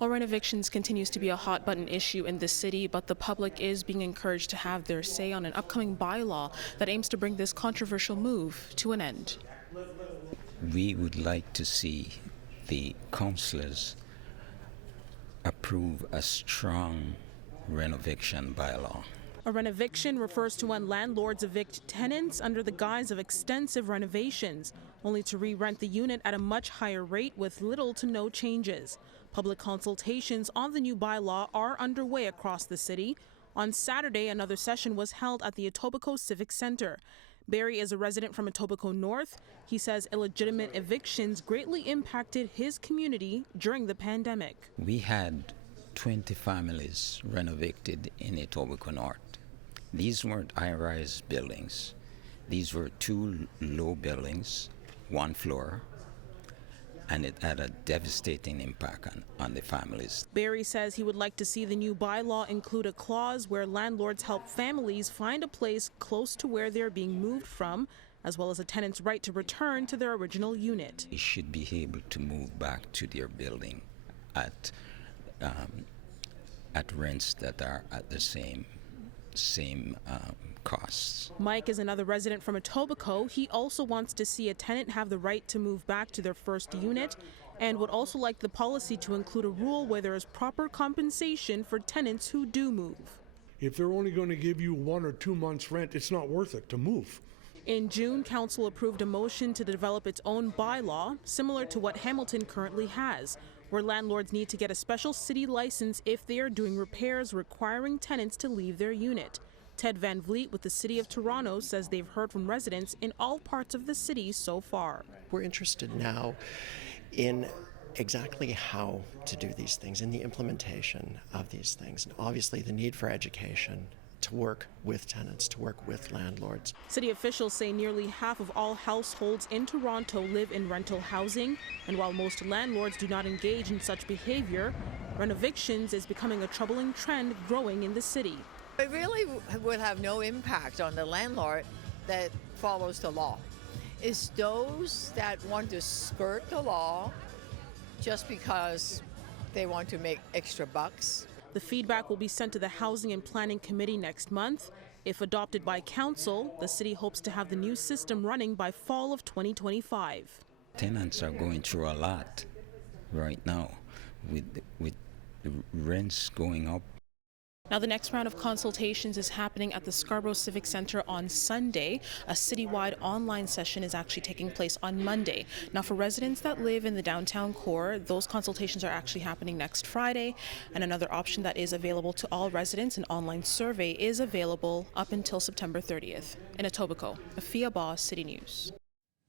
Well, renovictions continues to be a hot button issue in the city, but the public is being encouraged to have their say on an upcoming bylaw that aims to bring this controversial move to an end. We would like to see the councillors approve a strong renoviction bylaw. A renoviction refers to when landlords evict tenants under the guise of extensive renovations, only to re-rent the unit at a much higher rate with little to no changes. Public consultations on the new bylaw are underway across the city. On Saturday, another session was held at the Etobicoke Civic Center. Barry is a resident from Etobicoke North. He says illegitimate evictions greatly impacted his community during the pandemic. We had 20 families renovicted in Etobicoke North. These weren't high-rise buildings. These were two low buildings, one floor, and it had a devastating impact on the families. Barry says he would like to see the new bylaw include a clause where landlords help families find a place close to where they're being moved from, as well as a tenant's right to return to their original unit. They should be able to move back to their building at rents that are at the same costs. Mike is another resident from Etobicoke. He also wants to see a tenant have the right to move back to their first unit and would also like the policy to include a rule where there is proper compensation for tenants who do move. If they're only going to give you 1 or 2 months rent, it's not worth it to move. In June, Council approved a motion to develop its own bylaw, similar to what Hamilton currently has, where landlords need to get a special city license if they are doing repairs requiring tenants to leave their unit. Ted Van Vliet with the City of Toronto says they've heard from residents in all parts of the city so far. We're interested now in exactly how to do these things, in the implementation of these things, and obviously the need for education to work with tenants, to work with landlords. City officials say nearly half of all households in Toronto live in rental housing, and while most landlords do not engage in such behavior, renovictions is becoming a troubling trend growing in the city. It really would have no impact on the landlord that follows the law. It's those that want to skirt the law just because they want to make extra bucks. The feedback will be sent to the Housing and Planning Committee next month. If adopted by Council, the city hopes to have the new system running by fall of 2025. Tenants are going through a lot right now with the rents going up. Now, the next round of consultations is happening at the Scarborough Civic Center on Sunday. A citywide online session is actually taking place on Monday. Now, for residents that live in the downtown core, those consultations are actually happening next Friday. And another option that is available to all residents, an online survey, is available up until September 30th. In Etobicoke, Afua Baah, City News.